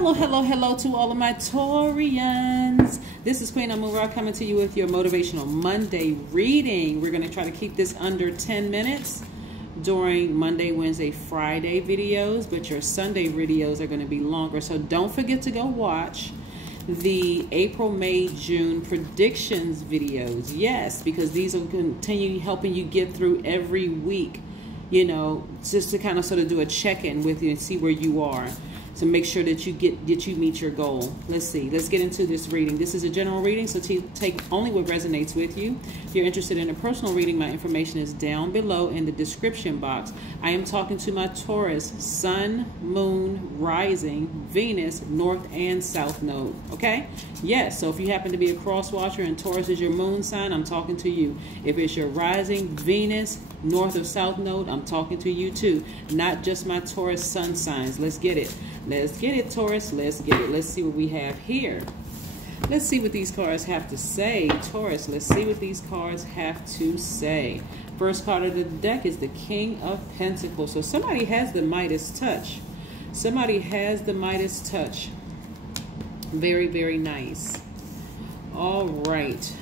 Hello, hello, hello to all of my Taurians. This is Queen Amun Ra coming to you with your Motivational Monday reading. We're going to try to keep this under 10 minutes during Monday, Wednesday, Friday videos, but your Sunday videos are going to be longer. So don't forget to go watch the April, May, June predictions videos. Yes, because these will continue helping you get through every week, you know, just to kind of sort of do a check-in with you and see where you are. So make sure that you meet your goal. Let's see. Let's get into this reading. This is a general reading, so take only what resonates with you. If you're interested in a personal reading, my information is down below in the description box. I am talking to my Taurus, Sun, Moon, Rising, Venus, North and South node. Okay? Yes. So if you happen to be a cross watcher and Taurus is your moon sign, I'm talking to you. If it's your Rising, Venus, North or South node, I'm talking to you too. Not just my Taurus Sun signs. Let's get it. Let's get it, Taurus. Let's get it. Let's see what we have here. Let's see what these cards have to say. Taurus, let's see what these cards have to say. First card of the deck is the King of Pentacles. So somebody has the Midas touch. Somebody has the Midas touch. Very, very nice. All right.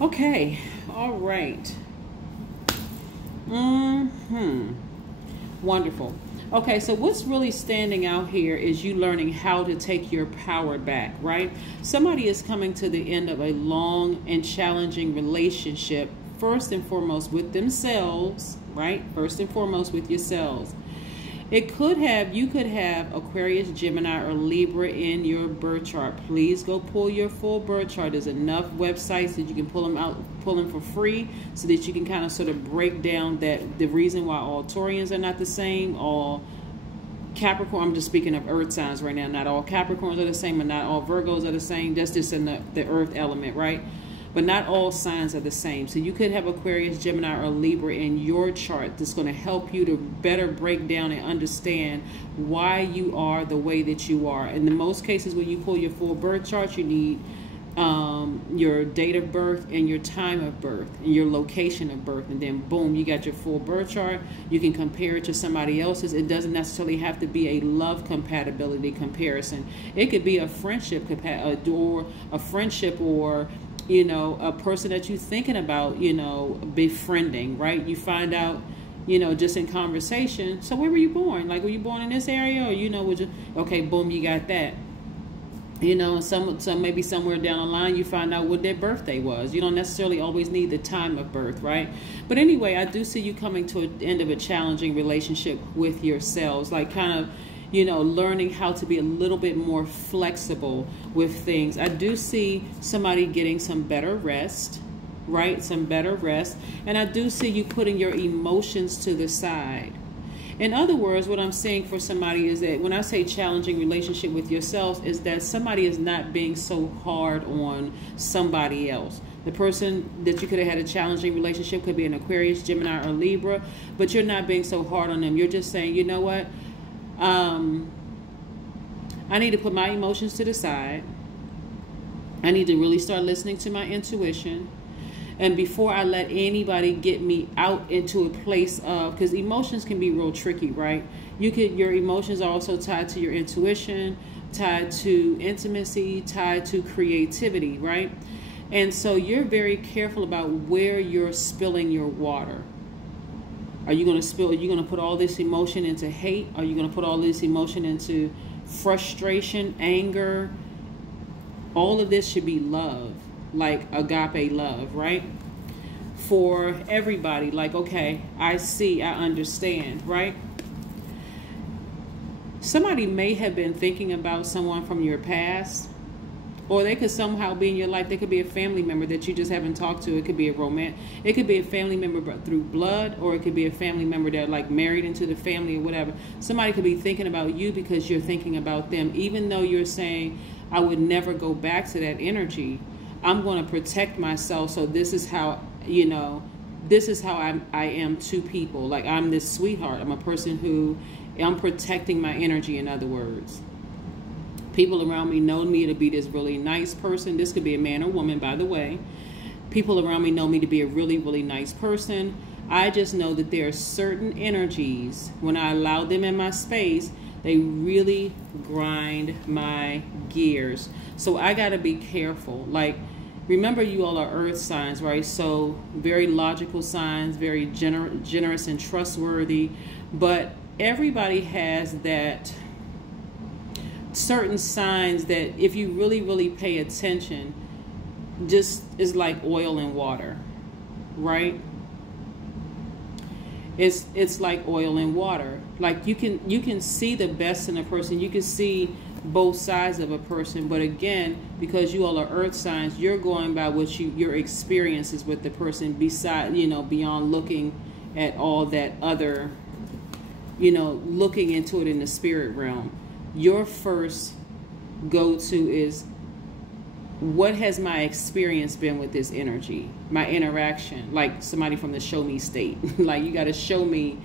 Okay. All right. Wonderful. Okay, so what's really standing out here is you learning how to take your power back, right? Somebody is coming to the end of a long and challenging relationship, first and foremost with themselves, right? First and foremost with yourselves. You could have Aquarius, Gemini, or Libra in your birth chart. Please go pull your full birth chart. There's enough websites that you can pull them for free, so that you can kind of sort of break down the reason why all Taurians are not the same, all Capricorn, I'm just speaking of earth signs right now, not all Capricorns are the same, and not all Virgos are the same. That's just in the earth element, right? But not all signs are the same. So you could have Aquarius, Gemini, or Libra in your chart that's going to help you to better break down and understand why you are the way that you are. In the most cases, when you pull your full birth chart, you need your date of birth and your time of birth and your location of birth. And then boom, you got your full birth chart. You can compare it to somebody else's. It doesn't necessarily have to be a love compatibility comparison. It could be a friendship or you know, a person that you're thinking about, you know, befriending, right? You find out, you know, just in conversation. So where were you born? Like, were you born in this area? Or, you know, okay, boom, you got that. You know, some maybe somewhere down the line, you find out what their birthday was. You don't necessarily always need the time of birth, right? But anyway, I do see you coming to an end of a challenging relationship with yourselves, like kind of, you know, learning how to be a little bit more flexible with things. I do see somebody getting some better rest, right? Some better rest. And I do see you putting your emotions to the side. In other words, what I'm saying for somebody is that when I say challenging relationship with yourselves, is that somebody is not being so hard on somebody else. The person that you could have had a challenging relationship could be an Aquarius, Gemini, or Libra, but you're not being so hard on them. You're just saying, you know what? I need to put my emotions to the side. I need to really start listening to my intuition. And before I let anybody get me out into a place of, because emotions can be real tricky, right? Your emotions are also tied to your intuition, tied to intimacy, tied to creativity, right? And so you're very careful about where you're spilling your water. Are you going to put all this emotion into hate? Are you going to put all this emotion into frustration, anger? All of this should be love, like agape love, right? For everybody, like, okay, I see, I understand, right? Somebody may have been thinking about someone from your past, or they could somehow be in your life. They could be a family member that you just haven't talked to. It could be it could be a family member through blood, or it could be a family member that like married into the family or whatever. Somebody could be thinking about you because you're thinking about them, even though you're saying, I would never go back to that energy. I'm going to protect myself. So this is how, you know, this is how I am to people. Like, I'm this sweetheart. I'm a person who, I'm protecting my energy, in other words. People around me know me to be this really nice person. This could be a man or woman, by the way. People around me know me to be a really, really nice person. I just know that there are certain energies, when I allow them in my space, They really grind my gears. So I got to be careful. Like, remember, you all are earth signs, right? So very logical signs, very generous and trustworthy. But everybody has that certain signs that if you really, really pay attention, just is like oil and water, right? It's like oil and water. Like you can see the best in a person. You can see both sides of a person. But again, because you all are earth signs, you're going by what your experiences with the person, beside, beyond looking at all that other, looking into it in the spirit realm. Your first go-to is, what has my experience been with this energy, my interaction? Like somebody from the show me state. Like, you got to show me,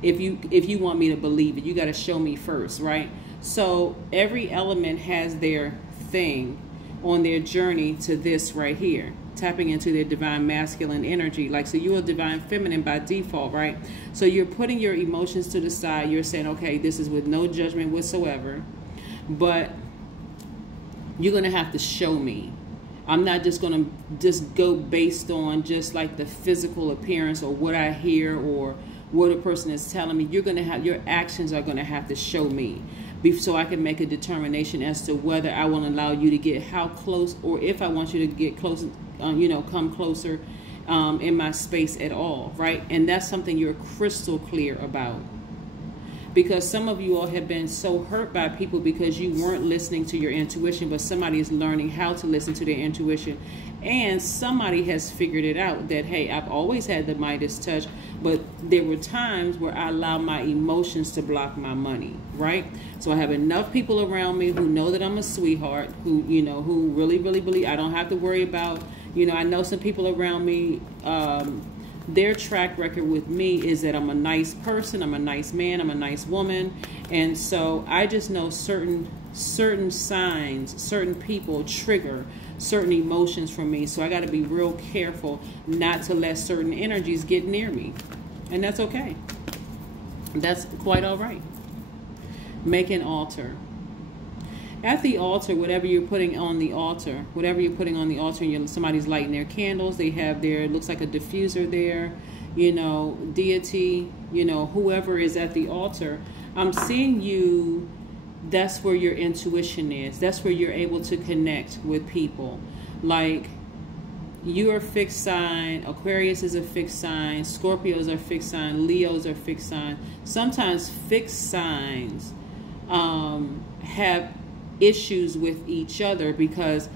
if you want me to believe it, you got to show me first, right? So every element has their thing on their journey to this right here, tapping into their divine masculine energy. Like, so you're a divine feminine by default, right? So you're putting your emotions to the side. You're saying, okay, this is with no judgment whatsoever, but you're going to have to show me. I'm not just going to just go based on just like the physical appearance or what I hear or what a person is telling me. You're going to have, your actions are going to have to show me, so I can make a determination as to whether I will allow you to get how close, or if I want you to get close, come closer in my space at all, right? And that's something you're crystal clear about. Because some of you all have been so hurt by people because you weren't listening to your intuition, but somebody is learning how to listen to their intuition. And somebody has figured it out that, hey, I've always had the Midas touch, but there were times where I allowed my emotions to block my money, right? So I have enough people around me who know that I'm a sweetheart, who really, really believe I don't have to worry about, I know some people around me, their track record with me is that I'm a nice person, I'm a nice man, I'm a nice woman. And so I just know certain signs, certain people trigger certain emotions from me. So I got to be real careful not to let certain energies get near me. And that's okay. That's quite all right. Make an altar. At the altar, whatever you're putting on the altar, and somebody's lighting their candles, they have their, it looks like a diffuser there, deity, whoever is at the altar, I'm seeing you, that's where your intuition is. That's where you're able to connect with people. Like, you are a fixed sign, Aquarius is a fixed sign, Scorpios are fixed sign, Leos are fixed sign. Sometimes fixed signs have issues with each other, because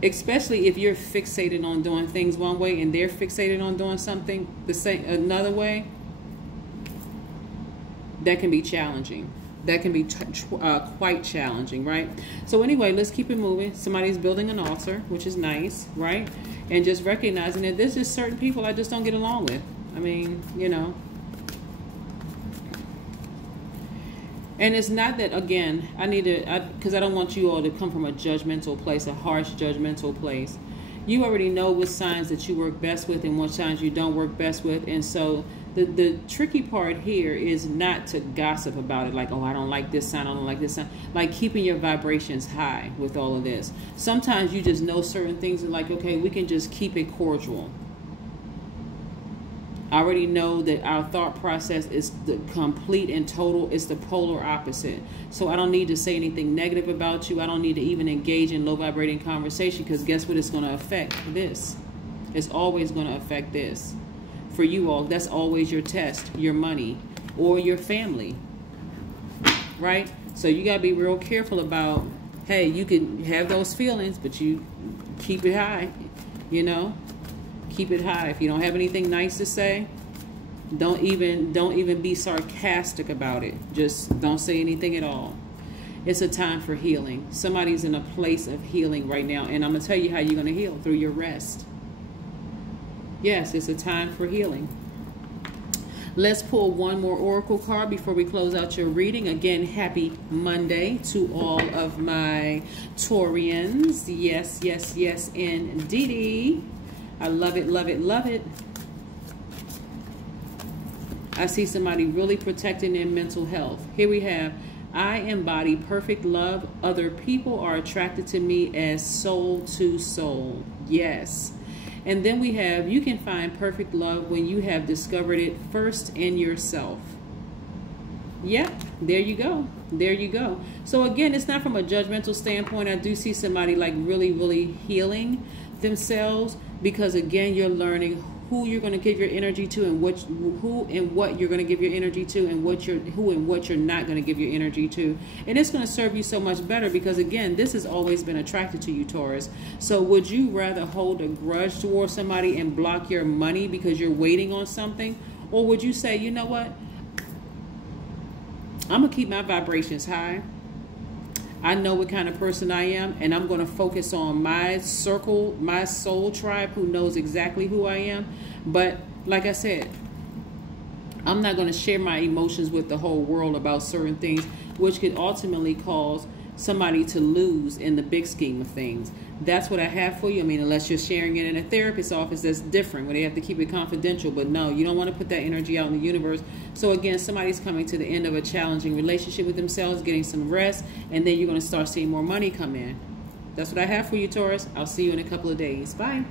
especially if you're fixated on doing things one way and they're fixated on doing something the same another way, that can be challenging. That can be quite challenging, right? So anyway, let's keep it moving. Somebody's building an altar, which is nice, right? And just recognizing that there's just certain people I just don't get along with. I mean, And it's not that, again, because I don't want you all to come from a judgmental place, a harsh judgmental place. You already know what signs that you work best with and what signs you don't work best with. And so the tricky part here is not to gossip about it, like, oh, I don't like this sign, I don't like this sign. Like, keeping your vibrations high with all of this. Sometimes you just know certain things and like, okay, we can just keep it cordial. I already know that our thought process is the complete and total, it's the polar opposite. So I don't need to say anything negative about you. I don't need to even engage in low vibrating conversation, because guess what it's going to affect? This. It's always going to affect this. For you all, that's always your test, your money, or your family. Right? So you got to be real careful about, hey, you can have those feelings, but you keep it high, Keep it high. If you don't have anything nice to say, don't even be sarcastic about it. Just don't say anything at all. It's a time for healing. Somebody's in a place of healing right now, and I'm going to tell you how you're going to heal, through your rest. Yes, it's a time for healing. Let's pull one more oracle card before we close out your reading. Again, happy Monday to all of my Taurians. Yes, yes, yes, indeedy. I love it, love it, love it. I see somebody really protecting their mental health. Here we have, I embody perfect love. Other people are attracted to me as soul to soul. Yes. And then we have, you can find perfect love when you have discovered it first in yourself. Yep, there you go. There you go. So again, it's not from a judgmental standpoint. I do see somebody like really, really healing themselves, because again, you're learning who you're going to give your energy to, and who and what you're going to give your energy to, and who and what you're not going to give your energy to. And it's going to serve you so much better, because again, this has always been attracted to you, Taurus. So would you rather hold a grudge towards somebody and block your money because you're waiting on something? Or would you say, you know what? I'm going to keep my vibrations high. I know what kind of person I am, and I'm going to focus on my circle, my soul tribe, who knows exactly who I am. But like I said, I'm not going to share my emotions with the whole world about certain things, which could ultimately cause somebody to lose in the big scheme of things. That's what I have for you. I mean, unless you're sharing it in a therapist's office, that's different, where they have to keep it confidential. But no, you don't want to put that energy out in the universe. So again, somebody's coming to the end of a challenging relationship with themselves, getting some rest, and then you're going to start seeing more money come in. That's what I have for you, Taurus. I'll see you in a couple of days. Bye.